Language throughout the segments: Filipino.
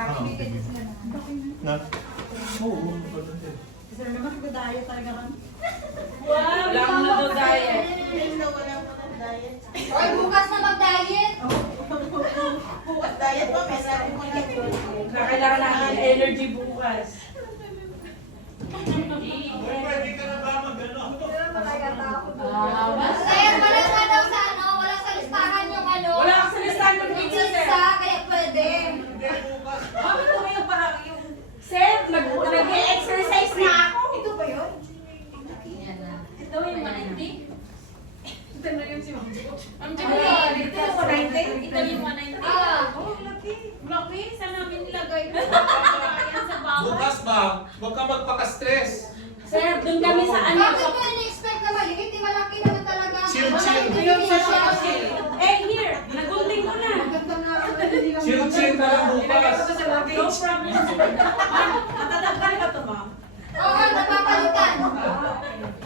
Na? Oo. Sir naman, nagda-diet talaga ron. Wala akong nagda-diet. Oy, bukas na mag-diet. Bukas diet pa, may sabi mo lang. Kailangan natin energy bukas. Pwede ka na ba mag-ano? Sir, wala nga daw sa ano, wala sa listahan yung ano. Wala ka sa listahan ng pizza, sir. Pizza, kaya pwede. Bakit ko yung parang yung... Sir, nag-exercise na ako. Ito ba yun? Ito yung 90. Ito na yun si Ma'am Jo. Ma'am Jo, Ito yung 190? ito yung 190. Ah, Oh, laki. Grabe, saan namin nilagay? Ayan sa bawal. Bukas ba? Huwag ka magpaka-stress. Sir, doon kami sa ano. bakit ko in-expect na maliit? Di malaki naman talaga. Chill, Wala, chill. hindi Yung sa nila chill. Eh, here. Nagunting ko na. Maganda nga ako na hindi lang. Chill-chill ka lang bukas. No problem. Ma'am, matatanggal ka to, ma'am. Oo, napapalitan.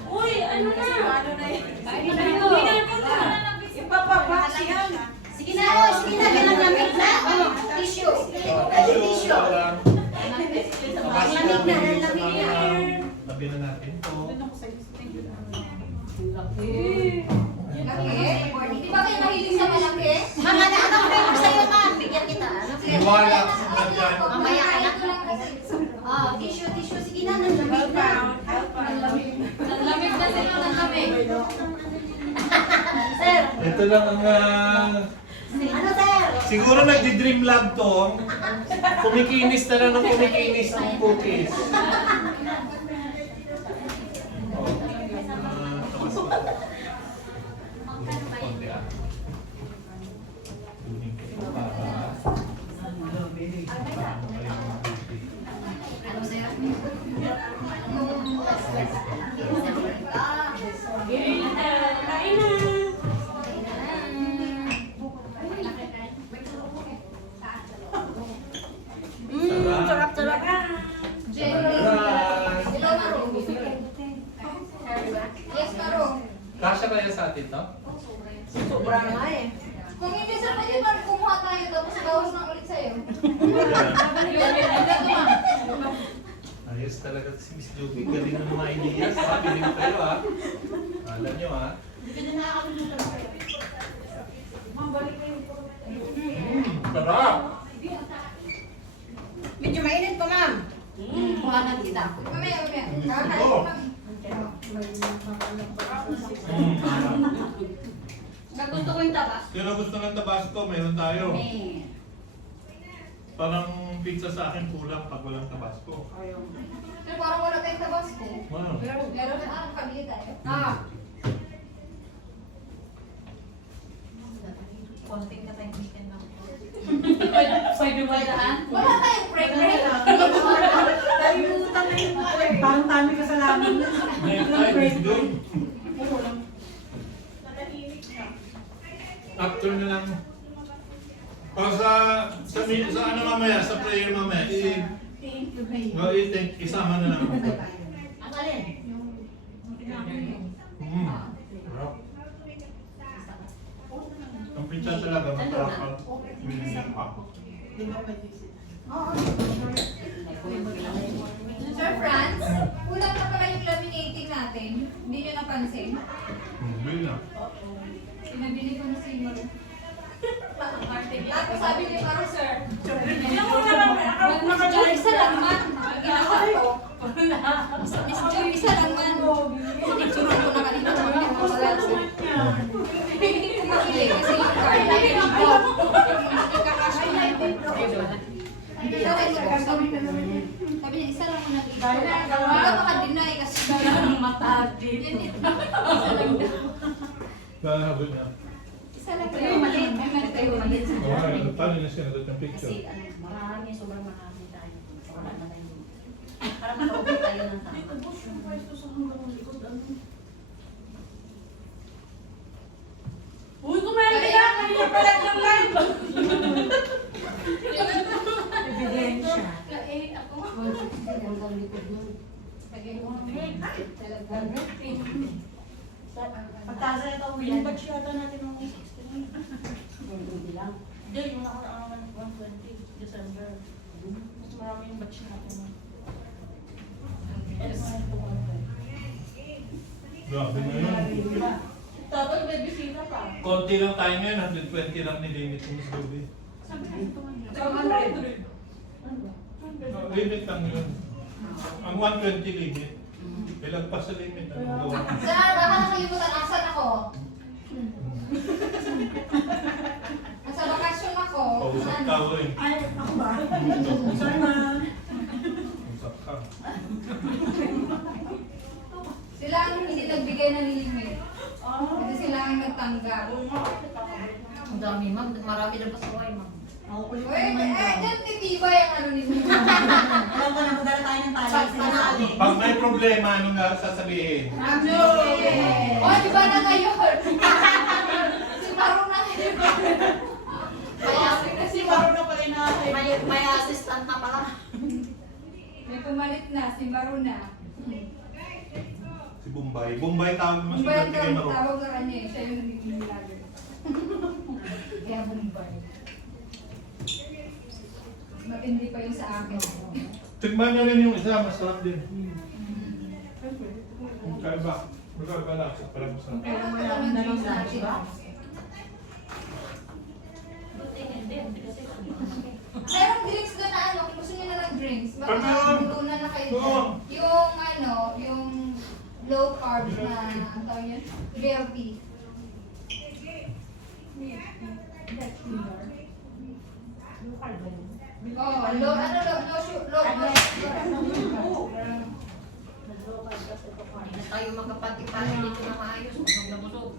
Uy, ano na? Ano na yun? Hinal ko na. Ipapabox yan. Sige na, oh, sige na, ganang lamig na. Oh, tissue. Tissue. Lamig na, lamig na. Labi na natin to. Laki. Di ba kayo mahilig sa malaki? Ma'am, ano flavor sa'yo, ma'am? Bigyan kita. Ano flavor? Wala. Mamaya ka na. Oh, tissue. Sige na, nanlamig na. Nanlamig na sila, nanlamig. Sir, Ito lang ang... ano sir? siguro nagdi-dream lab to. Kumikinis na lang ng kumikinis ng cookies. Tapos pa. Konti ah. Kunin ko para... Ano sir? Kain na. Sarap-sarap. Jelly. Hello, Maro. Yes, Maro. Kasya kaya sa atin to? Sobra na nga eh. Kung hindi sir, pwede ba kumuha tayo tapos bawas na ulit sa'yo? Ayos talaga si Miss Joby. Galing ng mga ideas. Sabi niyo kayo ha. Alam niyo ha. Sarap! Medyo mainit pa, ma'am. Kuhanan kita. Mamaya. Oh. Nagusto ko yung tabas. Pero gusto ng Tabasco, meron tayo. May. Parang pizza sa akin kulang pag walang Tabasco. Pero parang wala tayong tabasco. Wow. Meron na, kabili tayo. Konting na tayong chicken lang. Pwede mo daan? Wala tayong break. Nalimutan na yun. Parang tami ka sa lamin. Ay, doon. After na lang. O sa ano mamaya, sa prayer mamaya, isama na lang. Ang alin? Sarap. Ang pizza talaga, masarap pa. Sir Franz, kulang na pala yung laminating natin. Hindi nyo napansin. Hindi na. Pinabili ko na sa inyo. Tapos sabi ni Maro, sir. Miss Joy, isa lang man. Ginawa ko. Miss Joy, isa lang man. Pinicturean ko na kanina. Hindi ko makili kasi yung card. Sabi niya, isa lang mo nag-ito. Wala maka-deny kasi Ang mata Hindi. Kahabol niya. Isa lang tayo maliit. May mali tayo maliit. Paano niya siya nagot ng picture? Kasi ano, marami, sobrang marami tayo. Wala na tayo. Para makaubit tayo ng tama. Uy, kumain ka! Kanina pala ng live! Ebidensya. Hanggang likod nun. Pagkasa ito, yung batch yata natin ng 69. Hindi lang. Hindi, yung nakaraan naman 120 December. Maraming batch natin. Grabe na yun. Tapos may bisita pa. Konti lang tayo ngayon, 120 lang nilimit ni Miss Ruby. Limit lang yun. Ang 120 limit. Ilang pa sa limit. Ano gawa? Sir, baka nakalimutan, asan ako? Nasa bakasyon ako. Pausap ka rin. Ay, ako ba? Usap Sorry, ma'am. ka. Sila ang hindi nagbigay ng limit. Kasi sila ang nagtanggap. Ang dami, ma'am. Marami na pasaway, ma'am. Ako kulit Uy, dyan titibay ang ano ninyo. Alam ko na, magdala tayo ng tali. Pag may problema, ano nga sasabihin? O, di ba na ngayon? Si Maro na ngayon. Kasi marunong na pala na May assistant na pala. May pumalit na, si Maro na. Si Bombay. Bombay tawag mo Bombay ang siya. Kay Maro. tawag sa kanya eh. Siya yung nagiging vlogger. Kaya Bombay. Matindi pa yun sa akin. Tignan niyo rin yung isa, masarap din. Ang kaiba. Magkakala sa parang masarap. Pero wala naman drinks natin. Merong drinks doon na ano, kung gusto nyo na ng drinks, baka mulunan na kayo dyan. Yung ano, yung low carb na, ang tawag yun? BLT. Oh, low, ano, low sugar. Hindi na tayo magkapati-pati dito na maayos. Busog na busog.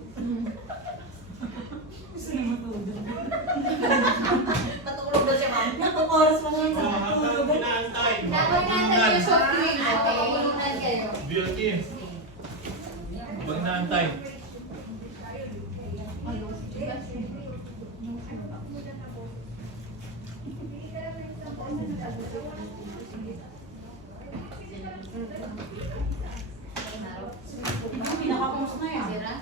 Natulog na siya, ma'am. Nakong oras mo ngayon Oh, habang inaantay. Dapat natin yung soft drink, okay? Mulunan kayo. BLT. Huwag inaantay. Pinakamus na yan. Sira?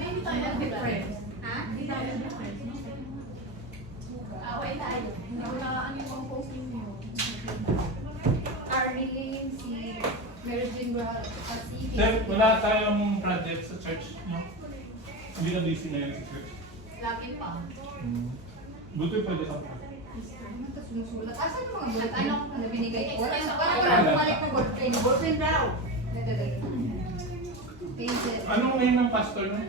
Hindi tayo nag-friends. Ha? Hindi tayo nag-friends. Away tayo. Hindi ko na yung post niyo. Arlene, si Virgin Pacific. Sir, wala tayong project sa church. No? Hindi na busy na yun sa church. Lagi pa. Buti pwede ka pa. Sumusulat. Asan yung mga bullet? Ano na binigay ko? Wala Ito, parang ito. wala bumalik ng ballpen. Ballpen daw. Pages. Anong name ng pastor no?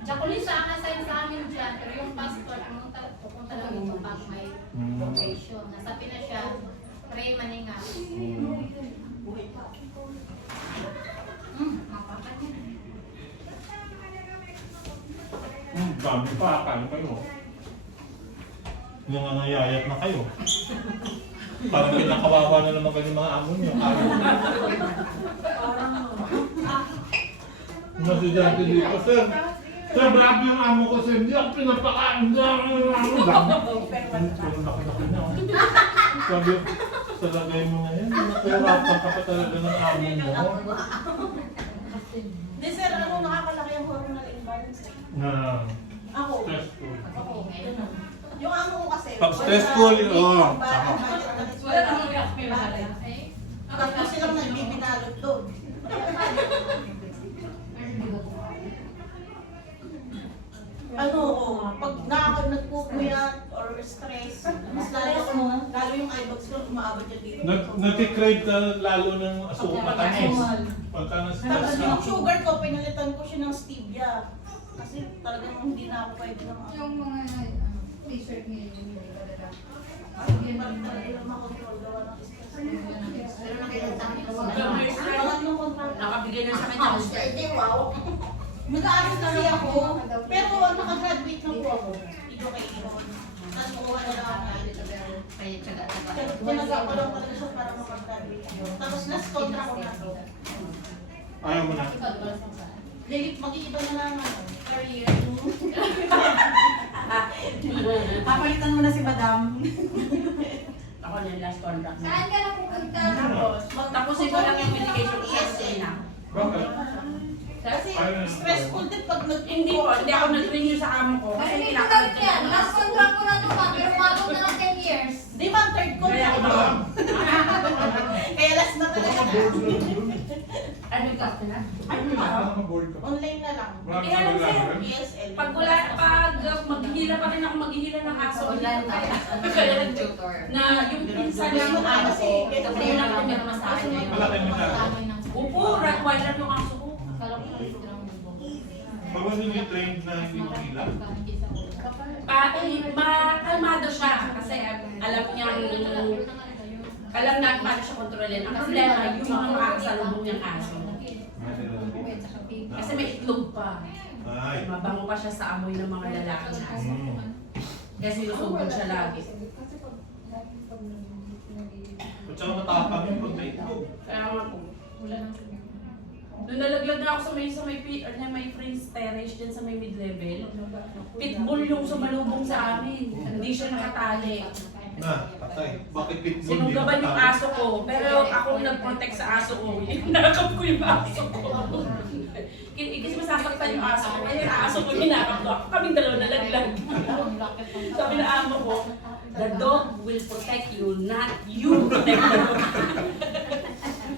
Jacqueline siya ang assign sa amin dyan, pero yung pastor, pupunta lang dito pag may location. Nasa Pinas siya, Ray Maninga. Mapakat niya. Dami pa, akala kayo. Nangangayayat na kayo. Parang pinakawawa na naman kayo mga amo niyo. Nasidante dito, sir. Sir, grabe yung amo ko, sir. Hindi ako pinapakain. Hindi ako laki-laki na. Sabi, sa lagay mo na yan, nakurapan ka pa talaga ng amo mo. Hindi sir, ano nakakalaki ang hormonal imbalance? Na Ako. stressful. Yung amo ko kasi. Pag stressful, oo. Wala namang reaction. Tapos silang nagbibinalot doon. Ano, pag nagpupuyat or stress, mas lalo yung eyebags ko umaabot yan dito. Nag-crave ka lalo ng matamis. Pagka Tapos na-stress ka. yung sugar ko, pinalitan ko siya ng stevia. Kasi talagang hindi na ako pwede ng Yung mga t-shirt niya yung hindi ka dala. Hindi pa rin talaga yung makontrol gawa ng stress. Pero nakilagtang ito. Pangatlong control. Nakabigay na sa kanya. Hindi, wow. Nag-aaral kasi ako, pero nakagraduate na po ako. Ito kay Ino. Tapos kukuha na lang ako. Kaya tsaga-tsaga. Tinaga ko lang talaga siya para makapag-graduate. Tapos nas-contra ko na to. Ayaw mo na. Mag-iiba na lang ako. Career. Papalitan mo na si Madam. Ako na yung last contract na. Saan ka na pupunta? Tapusin ko lang yung medication ESA na. Bakit? Kasi stressful din pag Hindi po, hindi ako nag-renew sa amo ko. Kasi Kasi hindi ko kinakalit lang yan. Last contract ko na ito pa, pero umabot na ng 10 years. Di ba ang third call Kaya na ako na lang. Kaya last na talaga. Ano ka? Nakaka-board ka. Online na lang. Marami Hindi, alam, sa sir. wala. PSL. Pag maghihila pa rin ako maghihila ng aso. Online na. Kaya Tutor. na yung pinsan Sabi ng mo na ano kasi, ko, get kasi mo yun na ang lang. pumirma sa akin ngayon. Malaki mo na. Upo, Rottweiler yung aso ko. Pag was hindi trained na hindi makila. Kalmado siya kasi alam niyang alam na paano siya kontrolin. Ang problema, yung mga makakasalubong niyang aso. Kasi may itlog pa. Ay. Mabango pa siya sa amoy ng mga lalaking aso. Kaya sinusubong siya lagi. At saka matapang yung pag naitlog. Kaya nga po. Nung nalaglag na ako sa may Prince Terrace dyan sa may mid-level, pitbull yung sumalubong sa amin. Hindi siya nakatali. Na, patay. Bakit pitbull? Sinunggaban yung aso ko, pero ako nag-protect sa aso ko. Hinakap ko yung aso ko. Kasi masasaktan yung aso ko, kaya yung aso ko hinakap ko. Ako kaming dalawa nalaglag. Sabi na amo ko, the dog will protect you, not you protect the dog.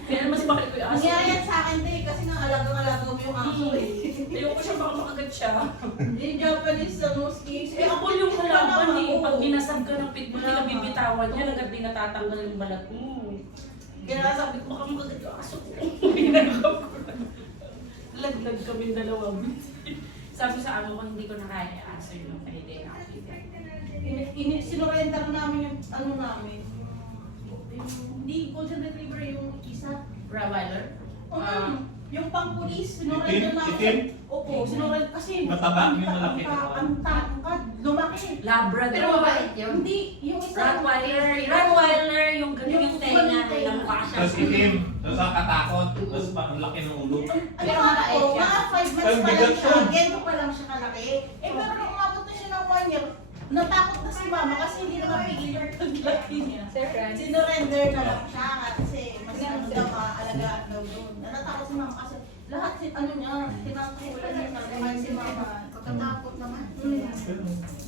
Kaya mas bakit ko yung aso. Nangyari yan sa akin din kasi nang alagang-alaga mo yung aso eh. Ayoko siya baka makagat siya. Yung Japanese sa Noski. Eh ako yung kalaban eh. Pag binasag ka ng pitbull, hindi ka bibitawan yan hanggat di natatanggal yung balat mo. Kaya sabi ko, baka makagat yung aso ko. Pinagkap ko na. Laglag kami dalawa. Sabi sa amo ko, hindi ko na kaya aso yung pwede na ako. Sinurrender namin yung ano namin. Hindi golden retriever yung isa. Rottweiler? Yung pang-pulis, sinurrender Itim? namin. Itim? Opo, sinurrender kasi Mataba yung malaki. ang tangkad, lumaki. Labrador. Pero mabait yun. Hindi, yung isa. Rottweiler, yung ganyan yung tenga, na mukha siya. Tapos itim. Tapos nakatakot. Tapos ang laki ng ulo. Ano nga po, mga 5 months Ay, pa lang bigat siya, yun. gento pa lang siya kalaki. Eh pero nung umabot na siya ng 1 year, natakot na si mama kasi hindi na mapigil yung paglaki niya. Sinurrender na lang siya kasi mas ano daw maalagaan daw doon. Natakot si mama kasi lahat ano niya, tinatakulan niya na si mama. Pagkatakot naman.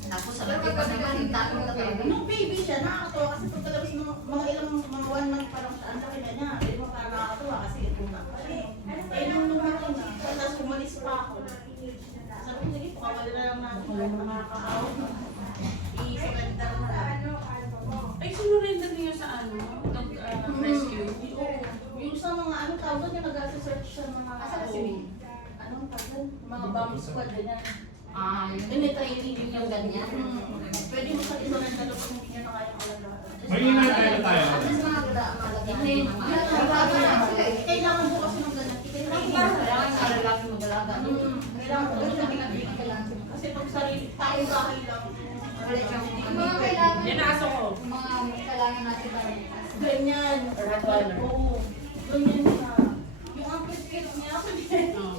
Tapos sa laki pa naman, takot na talaga. Nung baby siya, nakakatawa kasi pagkalabas ng mga ilang mga 1 month pa lang siya, ang laki na niya. Hindi mo parang nakakatawa kasi ito na pa siya. Eh nung lumaki na, tapos umalis pa ako. Sabi ko, sige, pakawala na lang natin kung nakakaaw. I-surrender na lang. Ay, sinurrender niyo sa ano? Dog rescue? Yung sa mga ano tawag niya, nag-search sa mga anong tawag? Mga bomb squad, ganyan. Training yung ganyan. Pwede mo sa isurrender kung hindi niya na kaya alagaan. May inantay na tayo. Ano sa mga malagyan? Kailangan mo kasi ng ganyan. Kailangan alalaki mag-alaga. Kailangan mo kasi kasi pag sarili, tayo bahay lang. Yung mga kailangan, Yan ang aso ko. yung mga kailangan natin ba? Ganyan. Rottweiler. Oo. Ganyan siya. Yung ang cute niya,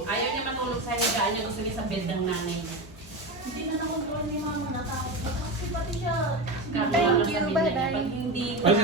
Ayaw niya matulog sa higaan niya, gusto niya sa bed ng nanay niya. hindi na nakontrol ni mama, natakot. Kasi pati siya, Thank you, bye-bye. Pag hindi Kasi